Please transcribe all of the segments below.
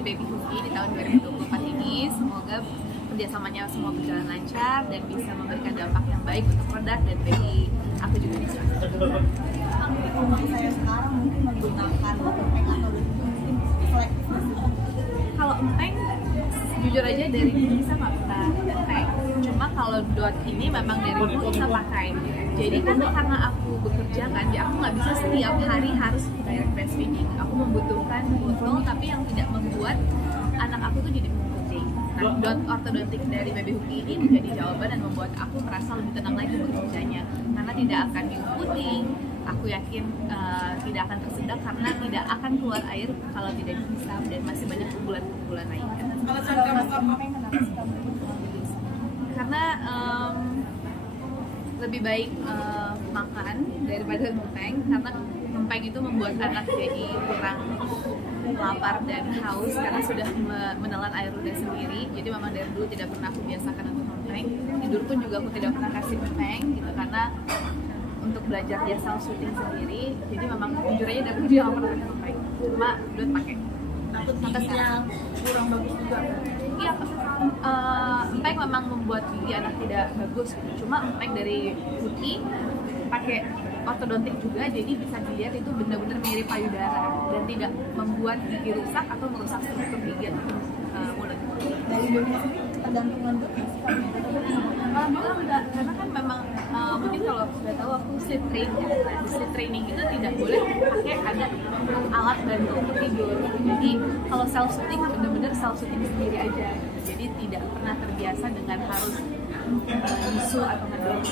dari Baby Huki di tahun 2024 ini. Semoga kerjasamanya semua berjalan lancar dan bisa memberikan dampak yang baik untuk produk dan bagi aku juga di sana. Kalau saya sekarang mungkin menggunakan empeng atau mungkin selektif. Kalau empeng, jujur aja dari dulu bisa nggak pernah empeng. Cuma kalau dot ini memang dari dulu bisa pakai. Jadi kan karena aku bekerja kan, ya aku nggak bisa setiap hari harus direct breastfeeding. Aku membutuhkan botol tapi yang tidak membuat anak aku tuh jadi memputing. Nah, dot ortodontik dari Baby Huki ini menjadi jawaban dan membuat aku merasa lebih tenang lagi bekerjanya. Karena tidak akan diputing, aku yakin tidak akan tersedak karena tidak akan keluar air kalau tidak dihisap dan masih banyak bulan-bulan lainnya. Karena lebih baik makan daripada empeng, karena empeng itu membuat anak jadi kurang lapar dan haus karena sudah menelan air ludah sendiri. Jadi memang dari dulu tidak pernah aku biasakan untuk empeng. Tidur pun juga aku tidak pernah kasih empeng gitu karena untuk belajar dia self shooting sendiri. Jadi memang jujur aja dari dulu dia nggak pernah empeng. Cuma dot pakai. Takut giginya kurang bagus juga. Iya, empeng memang membuat gigi anak tidak bagus gitu. Cuma empeng dari Huki pakai ortodontik juga, jadi bisa dilihat itu benar-benar mirip payudara dan tidak membuat gigi rusak atau merusak struktur gigi atau mulut. Dari dulu tergantung lembut sih kami. Alhamdulillah enggak, karena kan memang mungkin kalau sudah tahu aku sleep training. Di sleep training itu tidak boleh pakai ada alat bantu untuk tidur. Jadi kalau self soothing benar-benar self soothing sendiri aja. Jadi tidak pernah terbiasa dengan harus nyusul atau ngedorong.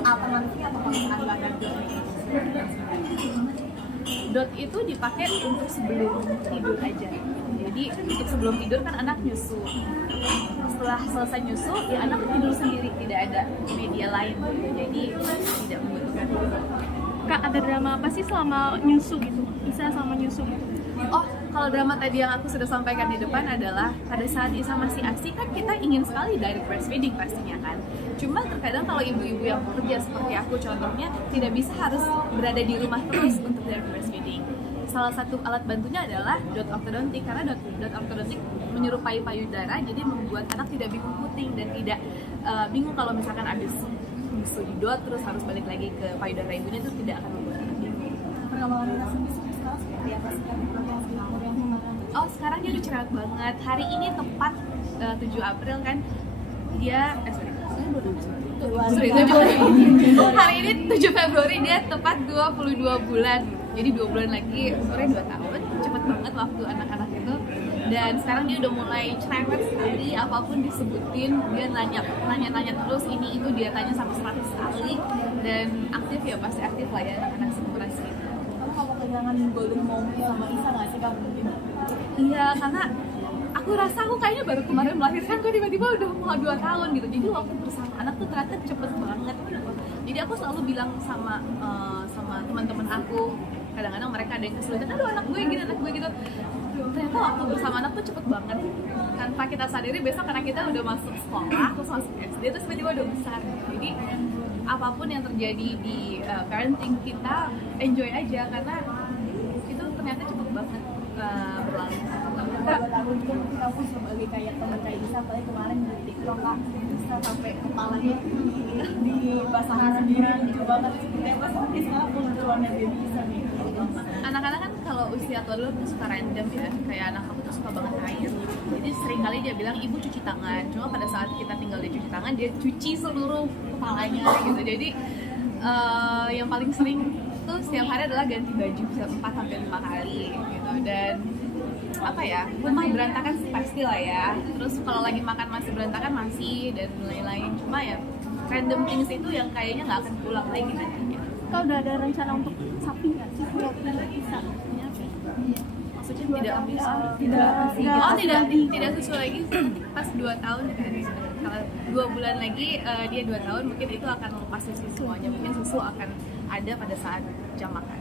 Alternatifnya atau kalau misalkan nggak ada Dot itu dipakai untuk sebelum tidur aja. Jadi untuk sebelum tidur kan anak nyusu. Setelah selesai nyusu, ya anak tidur sendiri, tidak ada media lain. Jadi tidak membutuhkan. Kak, ada drama apa sih selama nyusu gitu? Isa sama nyusu gitu? Oh, kalau drama tadi yang aku sudah sampaikan di depan adalah pada saat Isa masih ASI kan kita ingin sekali direct breastfeeding pastinya kan. Cuma terkadang kalau ibu-ibu yang bekerja seperti aku contohnya tidak bisa harus berada di rumah terus untuk direct breastfeeding. Salah satu alat bantunya adalah dot ortodontik karena dot ortodontik menyerupai payudara jadi membuat anak tidak bingung puting dan tidak bingung kalau misalkan habis nyusu di dot terus harus balik lagi ke payudara ibunya itu tidak akan membuat anak bingung. perkembangan nyusu sekarang seperti apa sih kan? Oh, sekarang dia udah cerewet banget. Hari ini tepat 7 April kan dia hari ini 7 Februari dia tepat 22 bulan. Jadi 2 bulan lagi umurnya 2 tahun. Cepet banget waktu anak-anak itu. Dan sekarang dia udah mulai cerewet sekali, apapun disebutin dia nanya terus ini itu dia tanya sampai 100 kali dan aktif ya pasti aktif lah ya anak-anak seumuran segitu. Kamu kalau kehilangan golden moment sama Isa nggak sih kamu mungkin? Iya, karena aku rasa aku kayaknya baru kemarin melahirkan kok tiba-tiba udah mau 2 tahun gitu. Jadi waktu bersama anak tuh ternyata cepet banget gitu. Jadi aku selalu bilang sama teman-teman aku, kadang-kadang mereka ada yang kesulitan, aduh anak gue gitu. Ternyata waktu bersama anak tuh cepet banget. Tanpa kita sadari besok anak kita udah masuk sekolah, terus masuk SD, terus tiba-tiba udah besar. Jadi apapun yang terjadi di parenting kita enjoy aja karena itu ternyata cepet banget berlalu. Beberapa tahun itu kamu sebagai kayak teman kayak Isa, apalagi kemarin di TikTok Kak Isa sampai kepalanya di basahan sendiri lucu banget. Seperti apa sih sekarang kelucuannya Baby Isa nih? Anak-anak kan kalau usia tua dulu tuh suka random ya, kayak anak aku tuh suka banget air. Jadi sering kali dia bilang ibu cuci tangan. Cuma pada saat kita tinggal dia cuci tangan, dia cuci seluruh kepalanya gitu. Jadi yang paling sering tuh setiap hari adalah ganti baju bisa 4-5 kali gitu. Dan apa ya, rumah berantakan pasti lah ya. Terus kalau lagi makan masih berantakan masih dan lain-lain. Cuma ya random things itu yang kayaknya nggak akan pulang lagi nantinya. Kau udah ada rencana untuk sapi nggak sih? Kalau bisa, Maksudnya tidak bisa, tidak susu lagi pas 2 tahun kan. Kalau 2 bulan lagi dia 2 tahun mungkin itu akan lepas susu semuanya. Mungkin susu akan ada pada saat jam makan.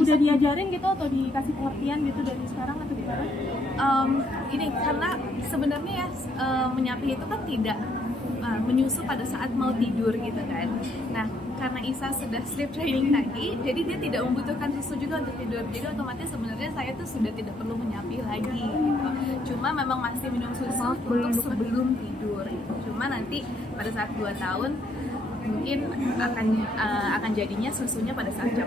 Udah diajarin gitu atau dikasih pengertian gitu dari sekarang atau gimana? Ini karena sebenarnya ya menyapih itu kan tidak menyusu pada saat mau tidur gitu kan. Nah, karena Isa sudah sleep training tadi, jadi dia tidak membutuhkan susu juga untuk tidur. Jadi otomatis sebenarnya saya tuh sudah tidak perlu menyapih lagi gitu. Cuma memang masih minum susu untuk sebelum tidur. Cuma nanti pada saat 2 tahun mungkin akan jadinya susunya pada saat jam.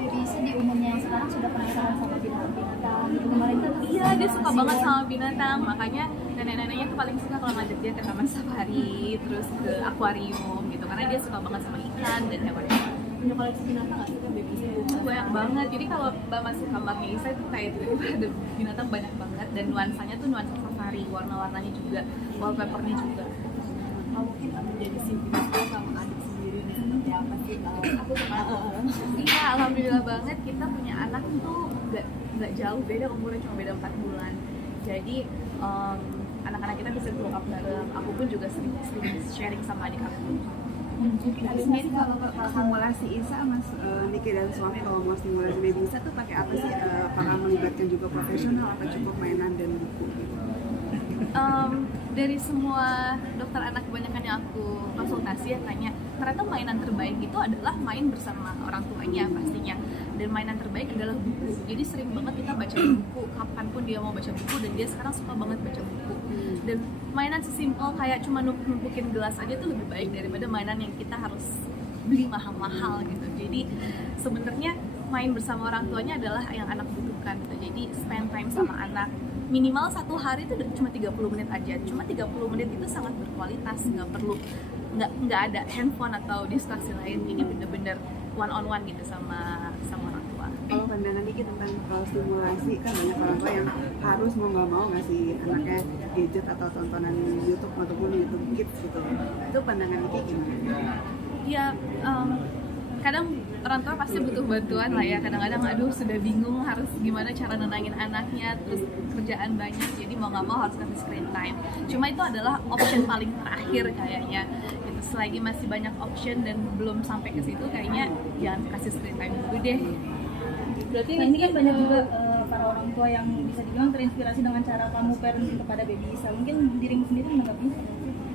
Jadi di umurnya yang sekarang sudah penasaran sama binatang. Kemarin kan Iya, dia suka banget sama binatang, makanya nenek-neneknya tuh paling suka kalau ngajak dia ke taman safari, terus ke akuarium gitu, karena dia suka banget sama ikan dan hewan-hewan. punya koleksi binatang nggak sih kan baby Isa? Banyak banget, jadi kalau Mbak masuk kamarnya Isa itu kayak tiba-tiba ada binatang banyak banget, dan nuansanya tuh nuansa safari, warna-warnanya juga, wallpapernya juga. Mungkin menjadi simpilis sama adik sendiri nih, seperti apa sih? Aku Iya, alhamdulillah banget kita punya anak tuh nggak jauh beda umurnya, cuma beda 4 bulan. Jadi anak-anak kita bisa grow up bareng. Aku pun juga sering sharing sama adik aku. Tapi sendiri kalau stimulasi Isa, Mas Niki dan suami kalau mau stimulasi baby Isa tuh pakai apa sih? Apakah melibatkan juga profesional atau cukup mainan dan buku? Dari semua dokter anak kebanyakan yang aku konsultasi ya tanya, ternyata mainan terbaik itu adalah main bersama orang tuanya pastinya, dan mainan terbaik adalah buku. Jadi sering banget kita baca buku, kapanpun dia mau baca buku, dan dia sekarang suka banget baca buku. Dan mainan sesimpel kayak cuma numpukin gelas aja tuh lebih baik daripada mainan yang kita harus beli mahal-mahal gitu. Jadi sebenarnya main bersama orang tuanya adalah yang anak butuhkan gitu. Jadi spend time sama anak minimal 1 hari itu cuma 30 menit aja. Cuma 30 menit itu sangat berkualitas, nggak ada handphone atau distraksi lain. Jadi bener-bener one on one gitu sama orang tua. Kalau pandangan Niki tentang stimulasi, kan banyak orang tua yang harus mau nggak mau ngasih anaknya gadget atau tontonan YouTube ataupun YouTube Kids gitu. Itu pandangan Niki gimana? Ya, kadang orang tua pasti butuh bantuan lah ya. Kadang-kadang aduh sudah bingung harus gimana cara nenangin anaknya, terus kerjaan banyak, jadi mau nggak mau harus kasih screen time. Cuma itu adalah option paling terakhir kayaknya gitu. Selagi masih banyak option dan belum sampai ke situ, kayaknya jangan kasih screen time dulu deh. Berarti ini kan banyak juga para orang tua yang bisa dibilang terinspirasi dengan cara kamu parenting kepada baby Isa. Mungkin dirimu sendiri menanggapinya?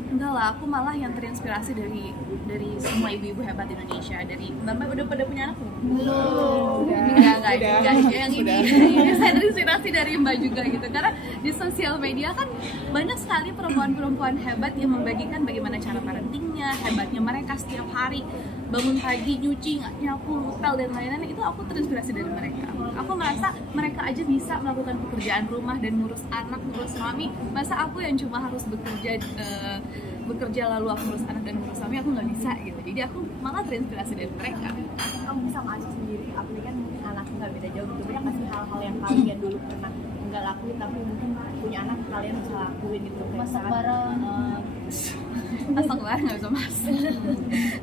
Enggak lah, aku malah yang terinspirasi dari semua ibu-ibu hebat Indonesia. Dari Mbak udah pada punya anak belum? Enggak juga. Yang ini saya terinspirasi dari Mbak juga gitu. Karena di sosial media kan banyak sekali perempuan-perempuan hebat yang membagikan bagaimana cara parentingnya, hebatnya mereka setiap hari bangun pagi, nyuci, nyapu, ngepel dan lain-lain. Itu aku terinspirasi dari mereka. Aku merasa mereka aja bisa melakukan pekerjaan rumah dan ngurus anak, ngurus suami. Masa aku yang cuma harus bekerja lalu aku ngurus anak dan ngurus suami, aku nggak bisa gitu. Jadi aku malah terinspirasi dari mereka. Kamu bisa masuk sendiri, apalagi kan mungkin anak nggak beda jauh gitu. Banyak kasih hal-hal yang kalian dulu pernah nggak lakuin, tapi mungkin punya anak kalian bisa lakuin gitu. Masak bareng. Masak bareng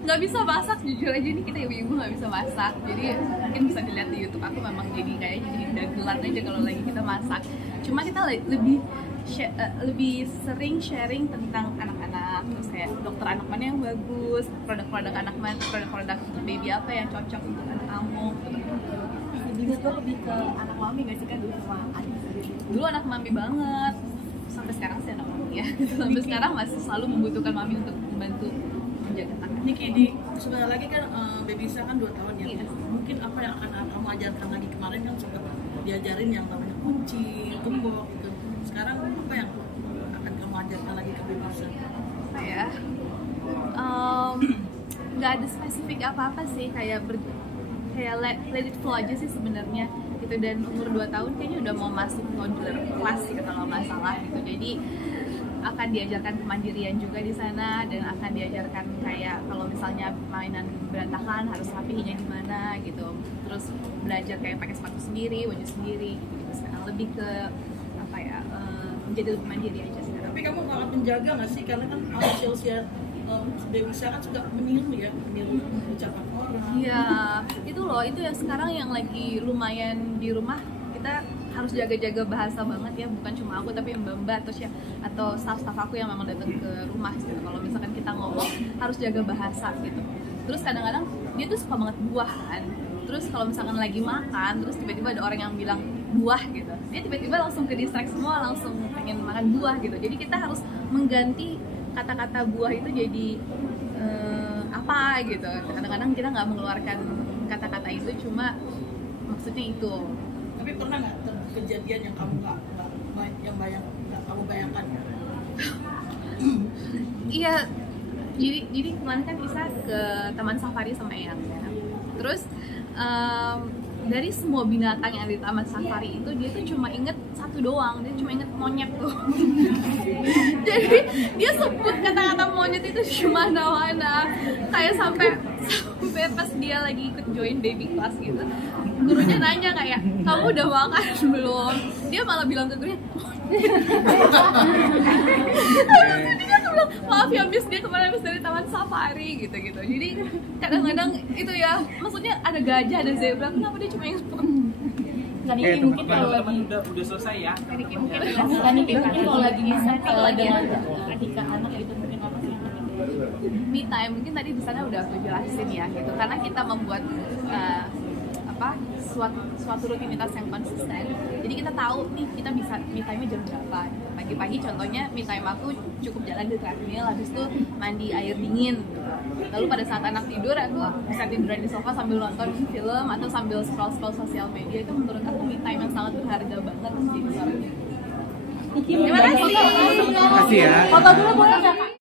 nggak bisa masak, jujur aja nih kita ibu-ibu nggak bisa masak. Jadi mungkin bisa dilihat di YouTube, aku memang jadi kayaknya jadi dagelan aja kalau lagi kita masak. Cuma kita lebih sering sharing tentang anak-anak, terus kayak dokter anak mana yang bagus, produk-produk anak mana, produk-produk baby apa yang cocok untuk anak kamu. Jadi itu lebih ke anak mami nggak sih kan dulu sama adik sendiri? Dulu anak mami banget, sampai sekarang sih anak mami ya. Sampai sekarang masih selalu membutuhkan mami untuk membantu menjaga anak. Niki, sebentar lagi kan baby Isa kan 2 tahun ya. Iya. Mungkin apa yang akan kamu ajarkan lagi? Kemarin kan sempat diajarin yang namanya kunci, gembok gitu. Sekarang apa yang akan kamu ajarkan lagi ke baby Isa? Apa ya? Nggak ada spesifik apa-apa sih, kayak let it flow aja sih sebenarnya gitu. Dan umur 2 tahun kayaknya udah mau masuk toddler kelas gitu kalau nggak salah gitu. Jadi akan diajarkan kemandirian juga di sana, dan akan diajarkan kayak kalau misalnya mainan berantakan harus rapihinnya gimana gitu. Terus belajar kayak pakai sepatu sendiri, baju sendiri gitu. Sekarang lebih ke apa ya, menjadi lebih mandiri aja sekarang. Tapi kamu sangat menjaga nggak sih? Karena kan usia baby Isa kan suka meniru ucapan orang. Iya, itu loh, itu yang sekarang yang lagi lumayan di rumah kita harus jaga-jaga bahasa banget ya, bukan cuma aku tapi mbak-mbak atau staff-staff aku yang memang datang ke rumah gitu. Kalau misalkan kita ngomong harus jaga bahasa gitu. Terus kadang-kadang dia tuh suka banget buah kan. Terus kalau misalkan lagi makan, terus tiba-tiba ada orang yang bilang buah gitu, dia tiba-tiba langsung ke distract semua, langsung pengen makan buah gitu. Jadi kita harus mengganti kata-kata buah itu jadi apa gitu. Kadang-kadang kita nggak mengeluarkan kata-kata itu, cuma maksudnya itu. Tapi pernah nggak kejadian yang kamu nggak kamu bayangkan? Iya, jadi kemarin kan Isa ke taman safari sama Eyang ya. Terus dari semua binatang yang ada di taman safari itu dia tuh cuma inget satu doang, dia cuma inget monyet tuh. Jadi dia sebut kata-kata monyet itu cuma mana, kayak sampai pas dia lagi ikut join baby class gitu, gurunya nanya kayak, kamu udah makan belum? Dia malah bilang ke gurunya, dia bilang, maaf ya miss, dia kemarin habis dari taman safari gitu-gitu. Jadi kadang-kadang itu ya, maksudnya ada gajah, ada zebra, kenapa dia cuma inget Kan ini mungkin kalau lagi udah selesai ya. kan ini mungkin kalau lagi kalau dengan ketika anak itu mungkin apa sih yang me time. Mungkin tadi di sana udah aku jelasin ya gitu, karena kita membuat suatu rutinitas yang konsisten. Jadi kita tahu nih kita bisa me time-nya jam berapa. Pagi-pagi contohnya me time aku cukup jalan di treadmill, habis itu mandi air dingin. Lalu pada saat anak tidur aku bisa tiduran di sofa sambil nonton film atau sambil scroll sosial media. Itu menurut aku me time yang sangat berharga banget jadi seorang ibu. Terima kasih. Terima kasih ya. foto dulu boleh nggak Kak?